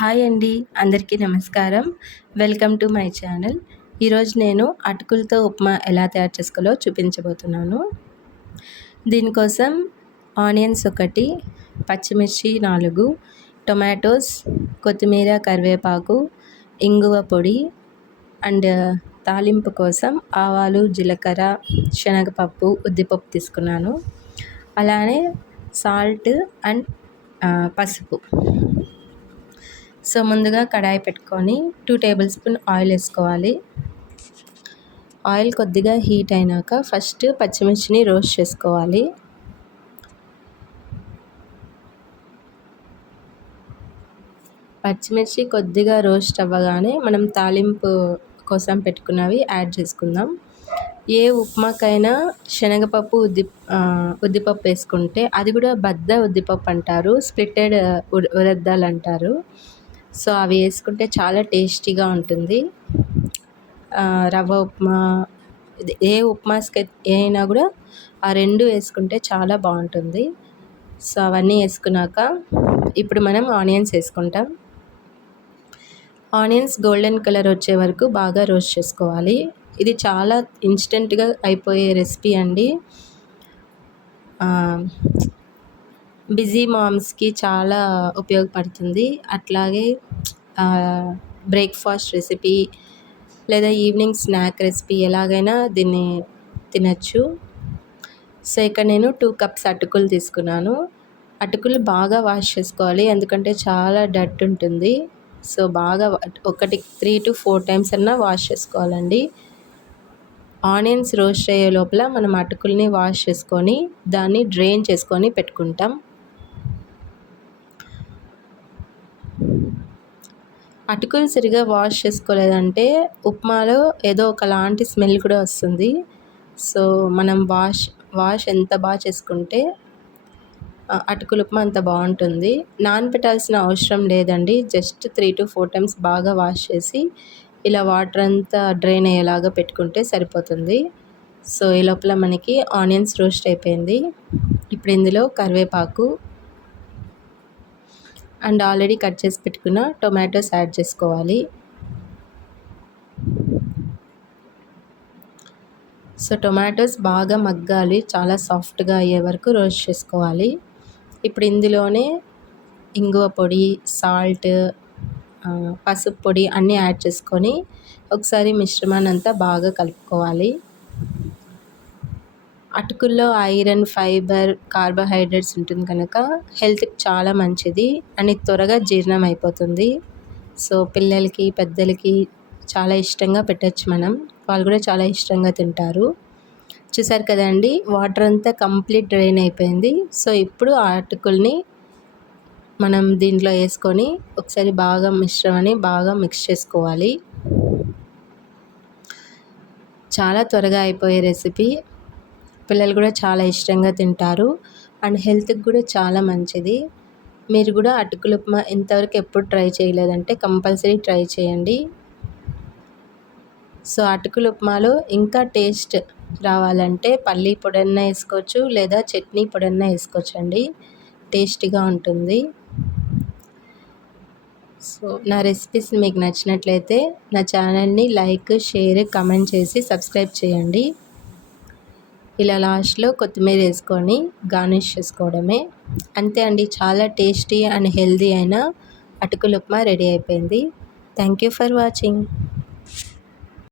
Hi అండి అందరికీ నమస్కారం. Welcome to my channel. ఈరోజు నేను అటుకులతో ఉప్మా ఎలా తయారు చేసుకోవాలో చూపించబోతున్నాను. దీనికోసం ఆనియన్స్ ఒకటి పచ్చిమిర్చి నాలుగు టొమాటోస్ కొత్తిమీర కరివేపాకు ఇంగువ పొడి అండ్ తాలింపు కోసం ఆవాలు జీలకర్ర శనగపప్పు ఉద్దిపప్పు తీసుకున్నాను. అలానే సాల్ట్ అండ్ పసుపు. సో ముందుగా కడాయి పెట్టుకొని టూ టేబుల్ స్పూన్ ఆయిల్ వేసుకోవాలి. ఆయిల్ కొద్దిగా హీట్ అయినాక ఫస్ట్ పచ్చిమిర్చిని రోస్ట్ చేసుకోవాలి. పచ్చిమిర్చి కొద్దిగా రోస్ట్ అవ్వగానే మనం తాలింపు కోసం పెట్టుకున్నవి యాడ్ చేసుకుందాం. ఏ ఉప్మాకైనా శనగపప్పు ఉద్ది ఉద్దిపప్పు వేసుకుంటే అది కూడా బద్ద ఉద్దిపప్పు అంటారు స్ప్లిటెడ్ ఉరద్దాలు అంటారు. సో అవి వేసుకుంటే చాలా టేస్టీగా ఉంటుంది. రవ్వ ఉప్మా ఏ ఉప్మాస్కి అయినా కూడా ఆ రెండు వేసుకుంటే చాలా బాగుంటుంది. సో అవన్నీ వేసుకున్నాక ఇప్పుడు మనం ఆనియన్స్ వేసుకుంటాం. ఆనియన్స్ గోల్డెన్ కలర్ వచ్చే వరకు బాగా రోస్ట్ చేసుకోవాలి. ఇది చాలా ఇన్స్టెంట్గా అయిపోయే రెసిపీ అండి. బిజీ మామ్స్కి చాలా ఉపయోగపడుతుంది. అట్లాగే బ్రేక్ఫాస్ట్ రెసిపీ లేదా ఈవినింగ్ స్నాక్ రెసిపీ ఎలాగైనా దీన్ని తినచ్చు. సో ఇక్కడ నేను టూ కప్స్ అటుకులు తీసుకున్నాను. అటుకులు బాగా వాష్ చేసుకోవాలి. ఎందుకంటే చాలా డట్ ఉంటుంది. సో బాగా ఒకటి త్రీ టు ఫోర్ టైమ్స్ అన్నా వాష్ చేసుకోవాలండి. ఆనియన్స్ రోస్ట్ అయ్యే లోపల మనం అటుకుల్ని వాష్ చేసుకొని దాన్ని డ్రైన్ చేసుకొని పెట్టుకుంటాం. అటుకులు సరిగా వాష్ చేసుకోలేదంటే ఉప్మాలో ఏదో ఒకలాంటి స్మెల్ కూడా వస్తుంది. సో మనం వాష్ వాష్ ఎంత బాగా చేసుకుంటే అటుకులు ఉప్మా అంత బాగుంటుంది. నానబెట్టాల్సిన అవసరం లేదండి. Just three to four times బాగా వాష్ చేసి ఇలా వాటర్ అంతా డ్రైన్ అయ్యేలాగా పెట్టుకుంటే సరిపోతుంది. సో ఈ లోపల మనకి ఆనియన్స్ రోస్ట్ అయిపోయింది. ఇప్పుడు ఇందులో కరివేపాకు అండ్ ఆల్రెడీ కట్ చేసి పెట్టుకున్న టొమాటోస్ యాడ్ చేసుకోవాలి. సో టొమాటోస్ బాగా మగ్గాలి చాలా సాఫ్ట్గా అయ్యే వరకు రోస్ట్ చేసుకోవాలి. ఇప్పుడు ఇందులోనే ఇంగువ పొడి సాల్ట్ పసుపు పొడి అన్నీ యాడ్ చేసుకొని ఒకసారి మిశ్రమాన్ని అంతా బాగా కలుపుకోవాలి. అటుకుల్లో ఐరన్ ఫైబర్ కార్బోహైడ్రేట్స్ ఉంటుంది కనుక హెల్త్కి చాలా మంచిది. అండ్ త్వరగా జీర్ణం అయిపోతుంది. సో పిల్లలకి పెద్దలకి చాలా ఇష్టంగా పెట్టచ్చు మనం. వాళ్ళు కూడా చాలా ఇష్టంగా తింటారు. చూసారు కదండి వాటర్ అంతా కంప్లీట్ డ్రైన్ అయిపోయింది. సో ఇప్పుడు ఆ అటుకుల్ని మనం దీంట్లో వేసుకొని ఒకసారి బాగా మిశ్రమని బాగా మిక్స్ చేసుకోవాలి. చాలా త్వరగా అయిపోయే రెసిపీ. పిల్లలు కూడా చాలా ఇష్టంగా తింటారు. అండ్ హెల్త్కి కూడా చాలా మంచిది. మీరు కూడా అటుకులు ఉప్మా ఇంతవరకు ఎప్పుడు ట్రై చేయలేదంటే కంపల్సరీ ట్రై చేయండి. సో అటుకులు ఉప్మాలో ఇంకా టేస్ట్ రావాలంటే పల్లీ పొడన్నా వేసుకోవచ్చు లేదా చట్నీ పొడన్నా వేసుకోవచ్చు అండి. టేస్టీగా ఉంటుంది. సో నా రెసిపీస్ మీకు నచ్చినట్లయితే నా ఛానల్ని లైక్ షేర్ కమెంట్ చేసి సబ్స్క్రైబ్ చేయండి. ఇలా లాస్ట్లో కొత్తిమీర వేసుకొని గార్నిష్ చేసుకోవడమే. అంతే అండి చాలా టేస్టీ అండ్ హెల్దీ అయిన అటుకులు ఉప్మా రెడీ అయిపోయింది. Thank you for watching.